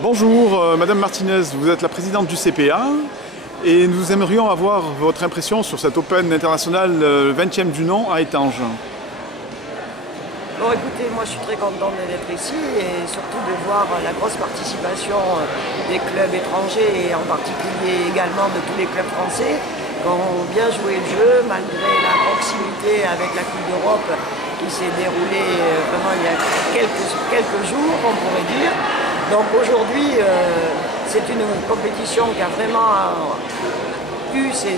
Bonjour, Madame Martinez, vous êtes la présidente du CPA et nous aimerions avoir votre impression sur cet Open international 20e du nom à Étanges. Bon, écoutez, moi je suis très contente d'être ici et surtout de voir la grosse participation des clubs étrangers et en particulier également de tous les clubs français qui ont bien joué le jeu malgré la proximité avec la Coupe d'Europe qui s'est déroulée vraiment il y a quelques jours, on pourrait dire. Donc aujourd'hui, c'est une compétition qui a vraiment eu ses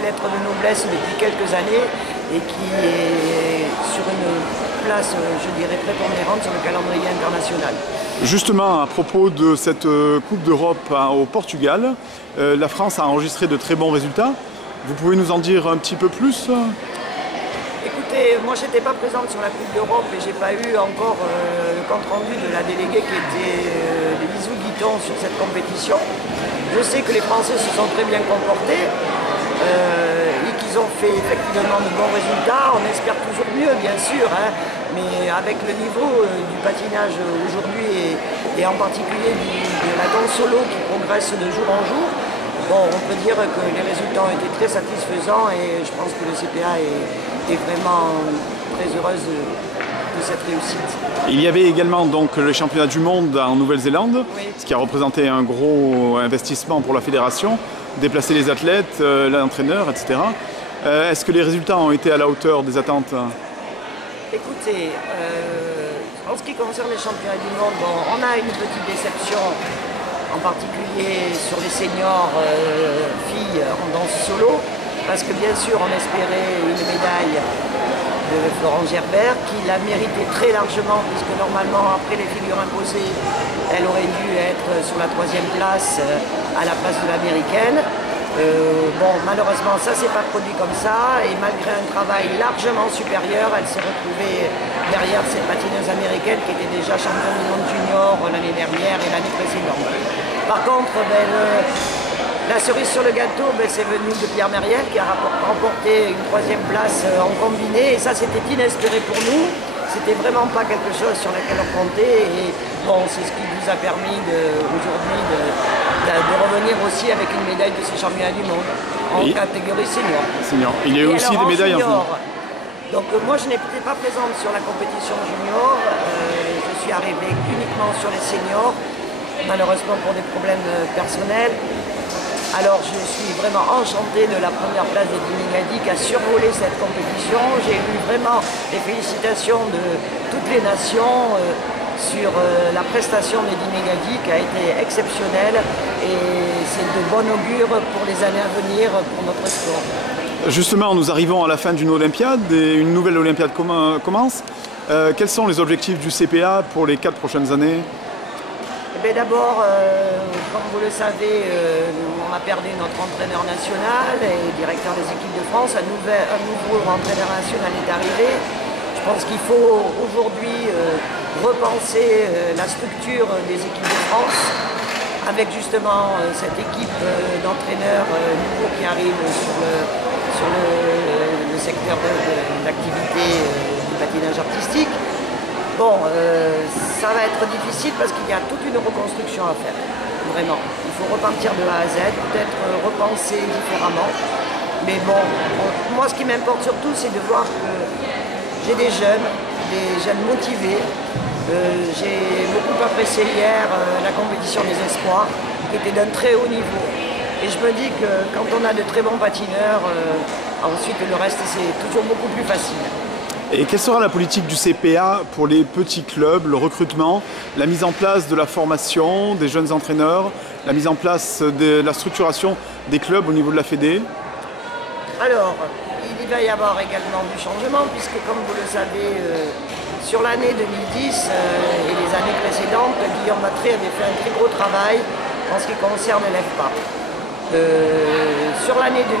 lettres de noblesse depuis quelques années et qui est sur une place, je dirais, prépondérante sur le calendrier international. Justement, à propos de cette Coupe d'Europe au Portugal, la France a enregistré de très bons résultats. Vous pouvez nous en dire un petit peu plus ? Écoutez, moi je n'étais pas présente sur la Coupe d'Europe et j'ai pas eu encore le compte rendu de la déléguée qui était Lisou Guiton sur cette compétition. Je sais que les Français se sont très bien comportés et qu'ils ont fait effectivement de bons résultats. On espère toujours mieux bien sûr, hein, mais avec le niveau du patinage aujourd'hui et en particulier de la danse solo qui progresse de jour en jour, bon, on peut dire que les résultats ont été très satisfaisants et je pense que le CPA est vraiment très heureuse de cette réussite. Il y avait également donc le championnat du monde en Nouvelle-Zélande, oui, ce qui a représenté un gros investissement pour la fédération, déplacer les athlètes, l'entraîneur, etc. Est-ce que les résultats ont été à la hauteur des attentes ? Écoutez, en ce qui concerne les championnats du monde, bon, on a une petite déception, en particulier sur les seniors filles en danse solo, parce que bien sûr on espérait une médaille de Florence Gerbert, qui l'a mérité très largement, puisque normalement après les figures imposées, elle aurait dû être sur la 3e place à la place de l'américaine. Bon, malheureusement ça s'est pas produit comme ça, et malgré un travail largement supérieur, elle s'est retrouvée derrière cette patineuse américaine qui était déjà championne du monde junior l'année dernière et l'année précédente. Par contre, la cerise sur le gâteau, c'est venu de Pierre Merriel qui a remporté une 3e place en combiné, et ça c'était inespéré pour nous. C'était vraiment pas quelque chose sur lequel on comptait, et bon, c'est ce qui nous a permis aujourd'hui de revenir aussi avec une médaille de ces championnats du monde en catégorie senior. Il y a eu aussi des médailles junior. Donc moi je n'étais pas présente sur la compétition junior, je suis arrivée uniquement sur les seniors, malheureusement pour des problèmes personnels. Alors je suis vraiment enchantée de la première place de Dimi Gadi qui a survolé cette compétition. J'ai eu vraiment les félicitations de toutes les nations sur la prestation de Dimi Gadi qui a été exceptionnelle, et c'est de bon augure pour les années à venir pour notre sport. Justement, nous arrivons à la fin d'une Olympiade et une nouvelle Olympiade commence. Quels sont les objectifs du CPA pour les 4 prochaines années ? D'abord, comme vous le savez, on a perdu notre entraîneur national et directeur des équipes de France. Un nouveau entraîneur national est arrivé. Je pense qu'il faut aujourd'hui repenser la structure des équipes de France avec justement cette équipe d'entraîneurs nouveaux qui arrive sur le secteur de l'activité du patinage artistique. Bon, ça va être difficile parce qu'il y a toute une reconstruction à faire, vraiment. Il faut repartir de A à Z, peut-être repenser différemment. Mais bon, moi ce qui m'importe surtout, c'est de voir que j'ai des jeunes motivés. J'ai beaucoup apprécié hier la compétition des espoirs, qui était d'un très haut niveau. Et je me dis que quand on a de très bons patineurs, ensuite le reste c'est toujours beaucoup plus facile. Et quelle sera la politique du CPA pour les petits clubs, le recrutement, la mise en place de la formation des jeunes entraîneurs, la mise en place de la structuration des clubs au niveau de la Fédé ? Alors, il va y avoir également du changement, puisque comme vous le savez, sur l'année 2010 et les années précédentes, Guillaume Matré avait fait un très gros travail en ce qui concerne l'EFPA. Sur l'année 2011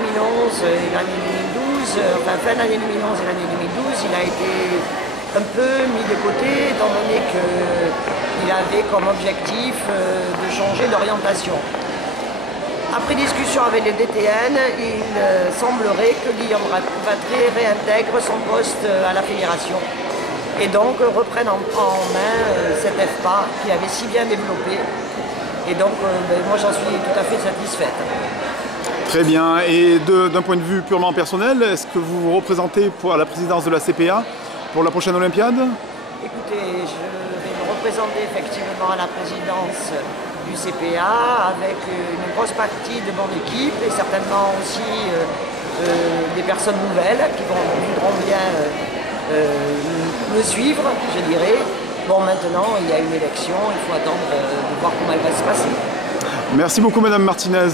et l'année 2012, enfin fin d'année 2011 et l'année 2012, il a été un peu mis de côté, étant donné qu'il avait comme objectif de changer d'orientation. Après discussion avec les DTN, il semblerait que Guillaume Matré réintègre son poste à la fédération et donc reprenne en main cette FPA qui avait si bien développé Et donc, moi, j'en suis tout à fait satisfaite. Très bien. Et d'un point de vue purement personnel, est-ce que vous vous représentez à la présidence de la CPA pour la prochaine Olympiade? Écoutez, je vais me représenter effectivement à la présidence du CPA avec une grosse partie de mon équipe et certainement aussi des personnes nouvelles qui voudront bien me suivre, je dirais. Bon, maintenant, il y a une élection, il faut attendre de voir comment elle va se passer. Merci beaucoup, Madame Martinez.